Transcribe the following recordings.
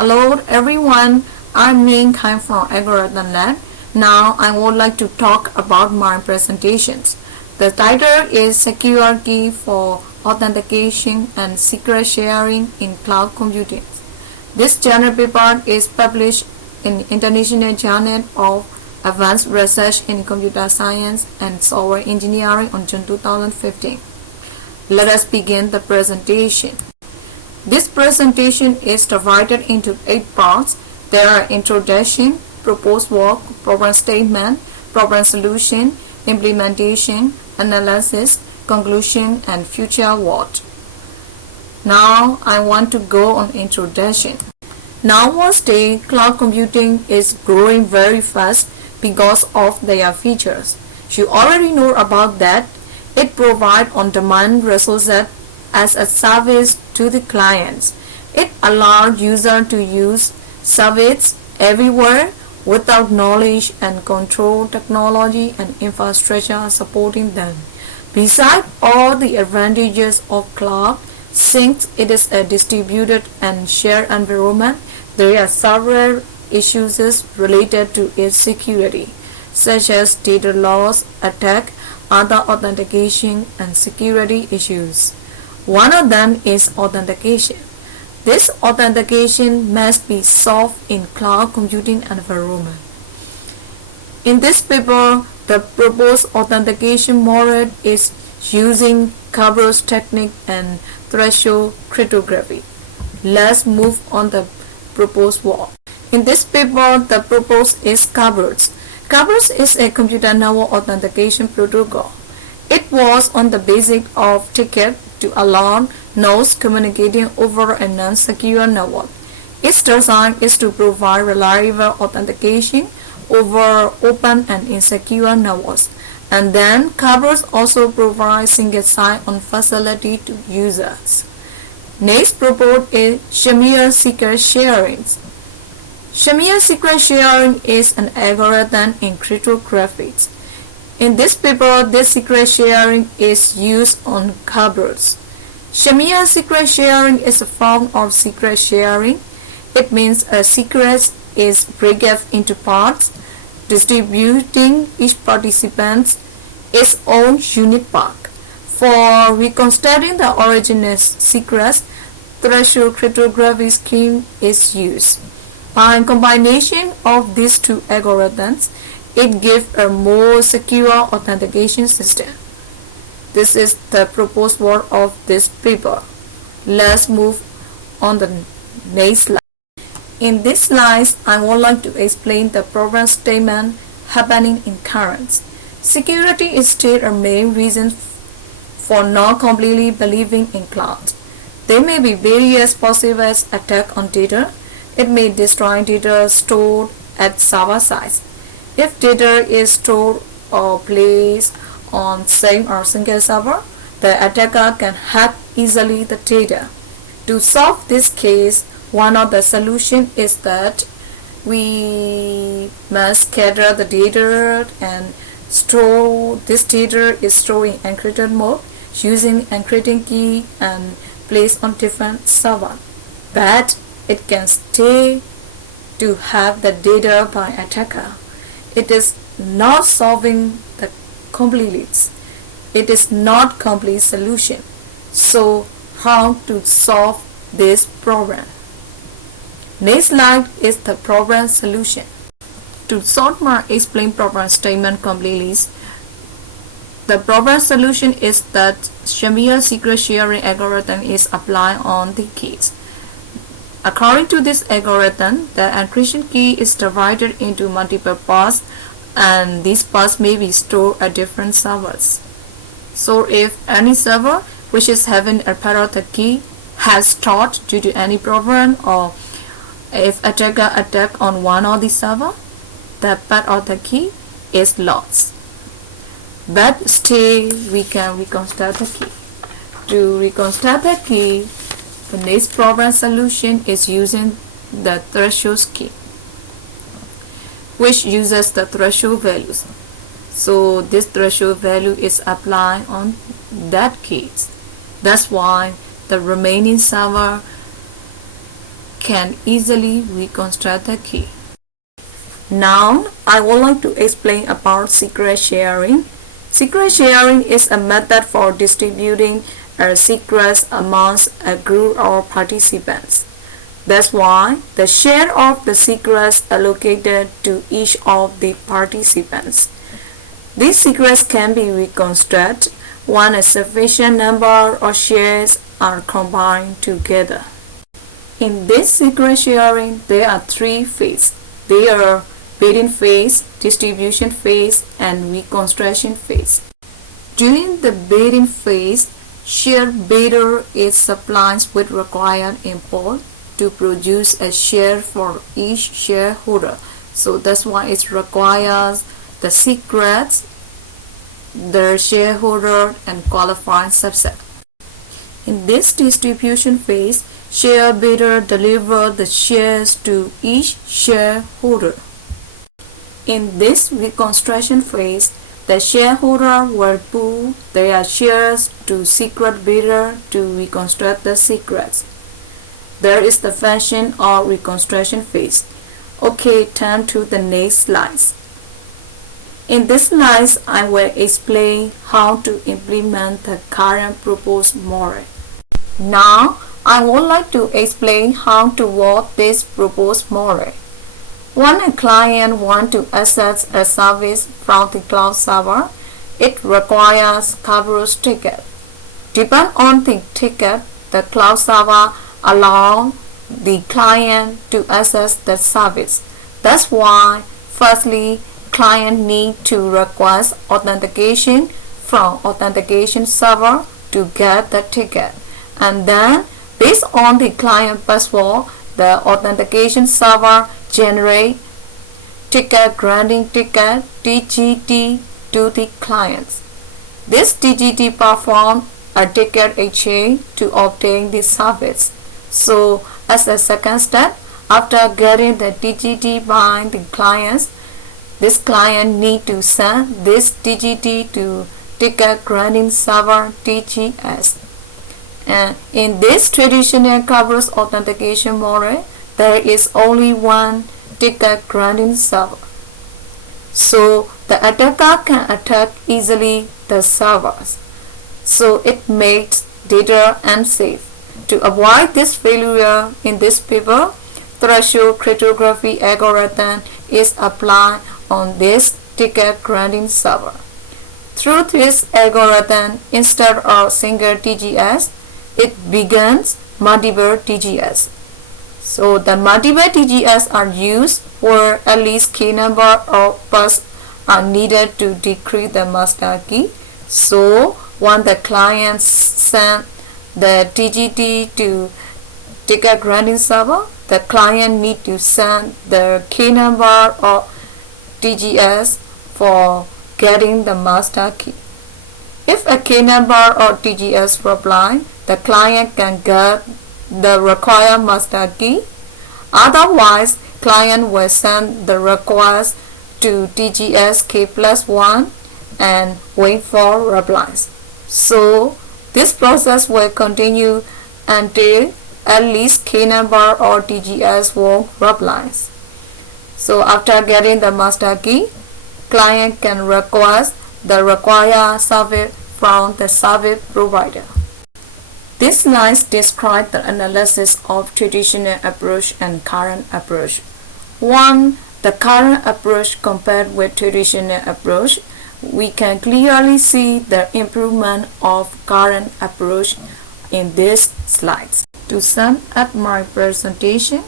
Hello everyone, I'm Ning Kai from Algorithm Lab. Now I would like to talk about my presentations. The title is Secure Key for Authentication and Secret Sharing in Cloud Computing. This journal paper is published in International Journal of Advanced Research in Computer Science and Software Engineering on June 2015. Let us begin the presentation. This presentation is divided into 8 parts. There are introduction, proposed work, problem statement, problem solution, implementation, analysis, conclusion, and future work. Now I want to go on introduction. Nowadays, cloud computing is growing very fast because of their features. You already know about that. It provides on-demand resources as a service to the clients. It allows users to use services everywhere without knowledge and control technology and infrastructure supporting them. Besides all the advantages of cloud, since it is a distributed and shared environment, there are several issues related to its security, such as data loss, attack, other authentication, and security issues. One of them is authentication. This authentication must be solved in cloud computing environment. In this paper, the proposed authentication method is using Kerberos technique and threshold cryptography. Let's move on the proposed work. In this paper, the proposed is Kerberos. Kerberos is a computer network authentication protocol. It was on the basis of ticket to allow nodes communicating over a non-secure network. Its design is to provide reliable authentication over open and insecure networks. And then Kerberos also provides single sign-on facility to users. Next proposed is Shamir secret sharing. Shamir secret sharing is an algorithm in cryptography. In this paper, this secret sharing is used on Kerberos. Shamir secret sharing is a form of secret sharing. It means a secret is broken into parts, distributing each participant its own unique part. For reconstructing the original secrets, threshold cryptography scheme is used. By combination of these two algorithms, it gives a more secure authentication system. This is the proposed work of this paper. Let's move on the next slide. In this slide, I would like to explain the problem statement happening in currents. Security is still a main reason for not completely believing in cloud. There may be various possible attacks on data. It may destroy data stored at server side. If data is stored or placed on same or single server, the attacker can hack easily the data. To solve this case, one of the solutions is that we must scatter the data and store this data is stored in encrypted mode using encrypting key and placed on different servers. But it can stay to have the data by attacker. It is not solving the completely. It is not complete solution. So how to solve this problem? Next slide is the problem solution. To solve my explain problem statement completely, the problem solution is that Shamir secret sharing algorithm is applied on the keys. According to this algorithm, the encryption key is divided into multiple parts, and these parts may be stored at different servers. So if any server which is having a part of the key has stopped due to any problem, or if attacker attack on one of the server, that part of the key is lost. But still we can reconstruct the key. To reconstruct the key, the next problem solution is using the threshold scheme, which uses the threshold values. So this threshold value is applied on that case. That's why the remaining server can easily reconstruct the key. Now, I would like to explain about secret sharing. Secret sharing is a method for distributing secrets amongst a group of participants. That's why the share of the secrets allocated to each of the participants. These secrets can be reconstructed when a sufficient number of shares are combined together. In this secret sharing, there are three phases. They are bidding phase, distribution phase, and reconstruction phase. During the bidding phase, shared bidder is supplied with required input to produce a share for each shareholder. So that's why it requires the secrets, the shareholder, and qualified subset. In this distribution phase, share bidder delivers the shares to each shareholder. In this reconstruction phase, the shareholder will pool their shares to secret bidder to reconstruct the secrets. There is the function of reconstruction phase. Okay, turn to the next slides. In this slide, I will explain how to implement the current proposed model. Now, I would like to explain how to work this proposed model. When a client wants to access a service from the cloud server, it requires coverage ticket. Depending on the ticket, the cloud server allows the client to access the service. That's why, firstly, client need to request authentication from authentication server to get the ticket, and then based on the client password, the authentication server generate ticket granting ticket TGT to the clients. This TGT perform a ticket exchange to obtain the service. So as a second step, after getting the TGT by the clients, this client need to send this TGT to ticket granting server TGS. And in this traditional coverage authentication model, there is only one ticket granting server. So the attacker can attack easily the servers. So it makes data unsafe. To avoid this failure in this paper, threshold cryptography algorithm is applied on this ticket granting server. Through this algorithm, instead of single TGS, it begins multiple TGS. So the multiple TGS are used where at least key number of bits are needed to decrypt the master key. So when the client sends the TGT to ticket granting server, the client need to send the key number of TGS for getting the master key. If a key number of TGS reply, the client can get the required master key. Otherwise, client will send the request to TGS key +1 and wait for replies. So this process will continue until at least key number or TGS will replies. So after getting the master key, client can request the required service from the service provider. This slide describes the analysis of traditional approach and current approach. 1. The current approach compared with traditional approach. We can clearly see the improvement of current approach in these slides. To sum up my presentation,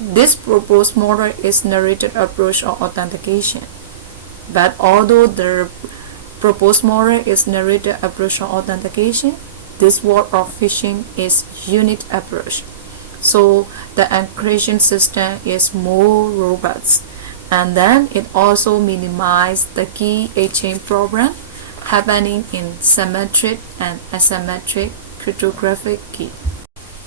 this proposed model is narrated approach of authentication. But although the proposed model is narrated approach of authentication, this word of phishing is unit approach. So the encryption system is more robust, and then it also minimizes the key exchange problem happening in symmetric and asymmetric cryptographic key.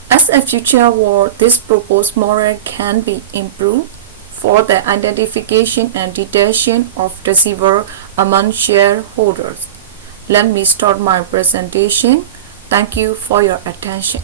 As a future world, this proposed model can be improved for the identification and detection of deceiver among shareholders. Let me start my presentation. Thank you for your attention.